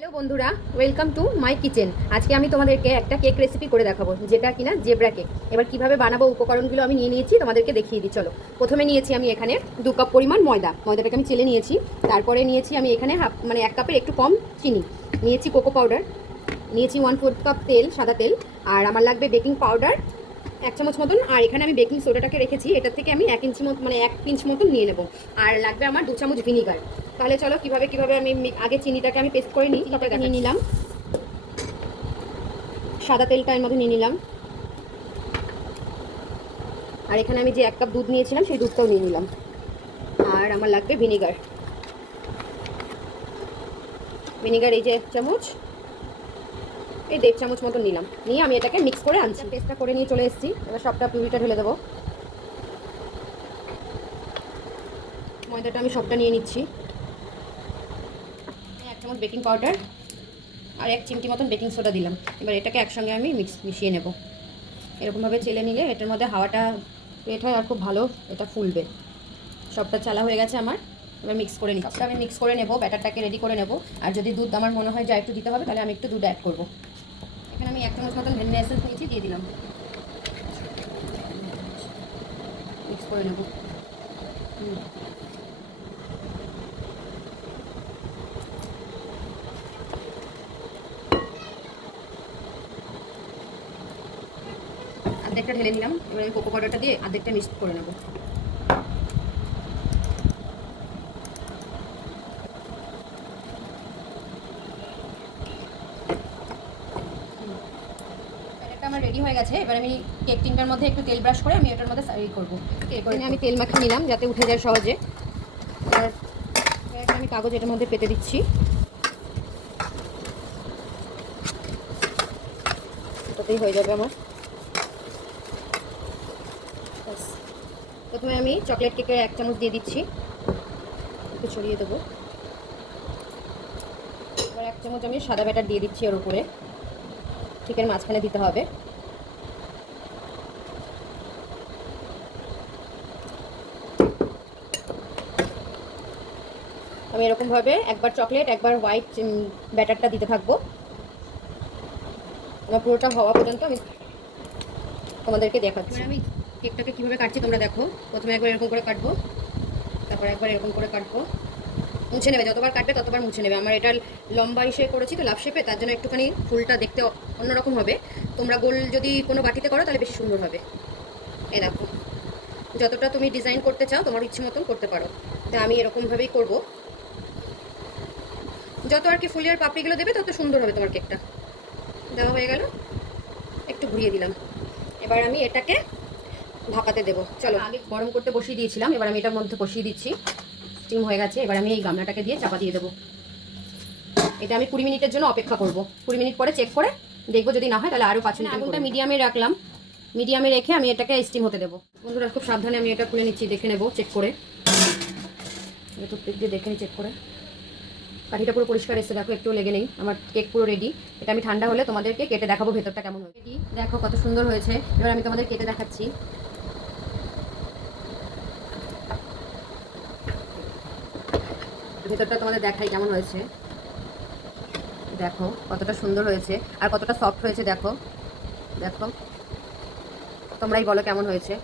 Hello বন্ধুরা, welcome to my kitchen. আজকে আমি তোমাদেরকে একটা কেক রেসিপি করে দেখাবো, যেটা কিনা জেব্রা কেক। এবার কিভাবে বানাবো উপকরণগুলো আমি নিয়ে নিয়েছি, তোমাদেরকে দেখিয়ে দিই। চলো, প্রথমে নিয়েছি আমি এখানে 2 কাপ পরিমাণ ময়দাটাকে আমি চেলে নিয়েছি। তারপরে নিয়েছি আমি এখানে মানে 1 কাপের একটু কম চিনি নিয়েছি, কোকো পাউডার নিয়েছি, 1/4 কাপ তেল, সাদা তেল। আর আমার লাগবে বেকিং পাউডার 1 চামচ মতন। আর এখানে আমি বেকিং সোডাটাকে রেখেছি, এটার থেকে আমি 1 ইঞ্চি মতো, মানে 1 পিঞ্চ মতন নিয়ে নেবো। আর লাগবে আমার 2 চামচ ভিনিগার। তাহলে চলো কিভাবে আমি আগে চিনিটাকে আমি পেস্ট করে নিই। তারপরে নিয়ে নিলাম সাদা তেলটা, এর মধ্যে নিয়ে নিলাম। আর এখানে আমি যে 1 কাপ দুধ নিয়েছিলাম, সেই দুধটাও নিয়ে নিলাম। আর আমার লাগবে ভিনিগার এই যে 1 চামচ, এই 1.5 চামচ মতন নিলাম। নিয়ে আমি এটাকে মিক্স করে আনছি। পেস্টটা করে নিয়ে চলে এসেছি। এবার সবটা পিউরিটা ঢেলে দেবো। ময়দাটা আমি সবটা নিয়ে নিচ্ছি। 1 চামচ বেকিং পাউডার আর 1 চিমটি মতন বেকিং সোডা দিলাম। এবার এটাকে একসঙ্গে আমি মিশিয়ে নেব। এরকমভাবে চেলে নিলে এটার মধ্যে হাওয়াটা পেট হয় আর খুব ভালো এটা ফুলবে। সবটা চালা হয়ে গেছে আমার। এবার মিক্স করে নিচ্ছি। আমি মিক্স করে নেব, ব্যাটারটাকে রেডি করে নেব। আর যদি দুধ আমার মনে হয় যা একটু দিতে হবে, তাহলে আমি একটু দুধ অ্যাড করব। এখানে আমি 1 চামচ মতন ভ্যানিলা এসেন্স নিয়েছি, দিয়ে দিলাম। মিক্স করে নেব। অর্ধেকটা ঢেলে নিলাম। এবার আমি কোকো পাউডারটা দিয়ে অর্ধেকটা মিক্স করে নেব। আমার রেডি হয়ে গেছে। এবার আমি কেক টিনটার মধ্যে একটু তেল ব্রাশ করে আমি এটার মধ্যে করবো। এখানে আমি তেল মাখিয়ে নিলাম যাতে উঠে যায় সহজে। এবার আমি কাগজ এটার মধ্যে পেতে দিচ্ছি। এটাতেই হয়ে যাবে আমার। প্রথমে আমি চকলেট কেকের 1 চামচ দিয়ে দিচ্ছি, একটু ছড়িয়ে দেবো। এবার 1 চামচ আমি সাদা ব্যাটার দিয়ে দিচ্ছি ওর উপরে, কেকের মাঝখানে দিতে হবে। আমি এরকমভাবে একবার চকলেট একবার হোয়াইট ব্যাটারটা দিতে থাকবো। আমার পুরোটা হওয়া পর্যন্ত আমি তোমাদেরকে দেখাচ্ছি। আমি কেকটাকে কীভাবে কাটছি তোমরা দেখো। প্রথমে একবার এরকম করে কাটবো, তারপর একবার এরকম করে কাটবো। মুছে নেবে, যতবার কাটবে ততবার মুছে নেবে। আমার এটা লম্বা হিসেবে করেছি তো, লাভ শেপে, তার জন্য একটুখানি ফুলটা দেখতে অন্যরকম হবে। তোমরা গোল যদি কোনো বাটিতে করো তাহলে বেশি সুন্দর হবে। এই দেখো, যতটা তুমি ডিজাইন করতে চাও তোমার ইচ্ছে মতন করতে পারো। তা আমি এরকমভাবেই করব। যত আর কি ফুলের পাপড়িগুলো দেবে তত সুন্দর হবে তোমার কেকটা। দেওয়া হয়ে গেল, একটু ঘুরিয়ে দিলাম। এবার আমি এটাকে ঢাকাতে দেবো। চলো, আগে গরম করতে বসিয়ে দিয়েছিলাম, এবার আমি এটার মধ্যে বসিয়ে দিচ্ছি। স্টিম হয়ে গেছে। এবার আমি এই গামলাটাকে দিয়ে চাপা দিয়ে দেবো। এটা আমি 20 মিনিটের জন্য অপেক্ষা করব। 20 মিনিট পরে চেক করে দেখবো, যদি না হয় তাহলে আরও 5 মিনিট। আগুনটা মিডিয়ামে রাখলাম, মিডিয়ামে রেখে আমি এটাকে স্টিম হতে দেবো। বন্ধুরা খুব সাবধানে আমি এটা খুলে নিচ্ছি, দেখে নেবো চেক করে। টুথপিক দিয়ে দেখে নিই চেক করে। কাঠিটা পুরো পরিষ্কার এসে দেখো, একটু লেগে নেই। আমার কেক পুরো রেডি। এটা আমি ঠান্ডা হলে তোমাদেরকে কেটে দেখাবো ভেতরটা কেমন হয়েছে। রেডি, দেখো কত সুন্দর হয়েছে। এবার আমি তোমাদের কেটে দেখাচ্ছি। ভেতরটা তোমাদের দেখাই কেমন হয়েছে। দেখো কতটা সুন্দর হয়েছে আর কতটা সফট হয়েছে। দেখো দেখো, তোমরাই বলো কেমন হয়েছে।